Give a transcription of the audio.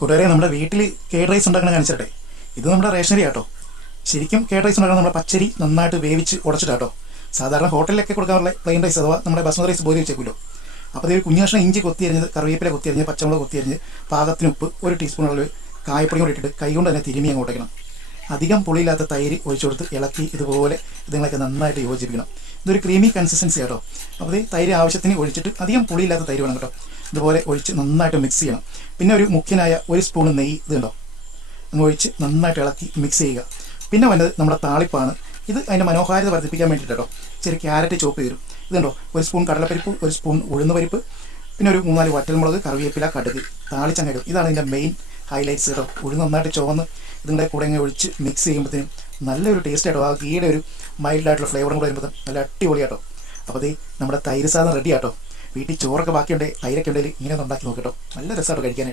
കൂട്ടുകാരെ നമ്മുടെ വീട്ടിൽ കേഡ് റൈസ് ഉണ്ടാക്കണ കാണിച്ചിട്ടെ. ഇത് നമ്മുടെ റേഷനറി ആട്ടോ. ശരിക്കും കേഡ് റൈസ് ഉണ്ടാക്കണം നമ്മുടെ പച്ചരി നന്നായിട്ട് വേവിച്ച് ഉടച്ചിട്ടാട്ടോ. സാധാരണ ഹോട്ടലിലൊക്കെ കൊടുക്കാറുള്ള പ്ലെയിൻ റൈസ് അഥവാ നമ്മുടെ ബസ്മതി റൈസ് ബോധി വെച്ചേക്കുമല്ലോ അപ്പോൾ ഇതൊരു കുഞ്ഞു കഷ്ണം ഇഞ്ചി കൊത്തി അരിഞ്ഞത് കറിവേപ്പില കൊത്തി അരിഞ്ഞ് പച്ചമുളക് കൊത്തി അരിഞ്ഞ് പാകത്തിന് ഉപ്പ് ഒരു ടീസ്പൂൺ അളവ് കായപ്പൊടി കൂടി ഇട്ടിട്ട് കൈകൊണ്ട് തന്നെ തിരുമി അങ്ങോട്ട് വയ്ക്കണം അധികം പുളിയില്ലാത്ത തൈര് ഒഴിച്ചു കൊടുത്ത് ഇളക്കി ഇതുപോലെ ഇതുങ്ങളൊക്കെ നന്നായിട്ട് യോജിപ്പിക്കണം. ഇതൊരു ക്രീമി കൺസിസ്റ്റൻസി ആട്ടോ. അപ്പോൾ തൈര് ആവശ്യത്തിന് ഒഴിച്ചിട്ട് അധികം പുളിയില്ലാത്ത തൈര് വേണം കേട്ടോ. ഇതുപോലെ ഒഴിച്ച് നന്നായിട്ട് മിക്സ് ചെയ്യണം. പിന്നെ ഒരു മുഖ്യനായ ഒരു സ്പൂൺ നെയ്യ് ഇതുണ്ടോ? അങ്ങ് ഒഴിച്ച് നന്നായിട്ട് ഇളക്കി മിക്സ് ചെയ്യുക. പിന്നെ വന്നത് നമ്മുടെ താളിപ്പാണ്. ഇത് അതിന്റെ മനോഹാരിത വർദ്ധിപ്പിക്കാൻ വേണ്ടിയിട്ട് കേട്ടോ ചെറിയ ക്യാരറ്റ് ചോപ്പ് തരും ഇതുണ്ടോ? ഒരു സ്പൂൺ കടലപ്പരിപ്പ് ഒരു സ്പൂൺ ഉഴുന്ന് പരിപ്പ് പിന്നെ ഒരു മൂന്നാൽ വറ്റൽമുളക് കറിവേപ്പില കടുക് താളിച്ചങ്ങടും ഇതാണ് ഇതിന്റെ മെയിൻ ഹൈലൈറ്റ്സ് കേട്ടോ. ഉഴുന്ന് നന്നായിട്ട് ചുവന്ന് ഇതിന്റെ കൂടെ ഇങ്ങനെ ഒഴിച്ച് മിക്സ് ചെയ്യുമ്പോഴത്തേനും നല്ലൊരു ടേസ്റ്റ് ആട്ടോ ആ ഗീയുടെ ഒരു മൈൽഡായിട്ടുള്ള ഫ്ലേവറും കൂടെ വരുമ്പോൾ നല്ല അടിപൊളിയാട്ടോ. അപ്പോൾ അതേ നമ്മുടെ തൈര് സാധനം റെഡി ആട്ടോ. വീട്ടിൽ ചോറൊക്കെ ബാക്കിയുണ്ടെങ്കിൽ തൈരൊക്കെ ഉണ്ടെങ്കിൽ ഇങ്ങനെ ഒന്ന് ഉണ്ടാക്കി നോക്കട്ടോ നല്ല രസമാണ് കഴിക്കാനായിട്ട്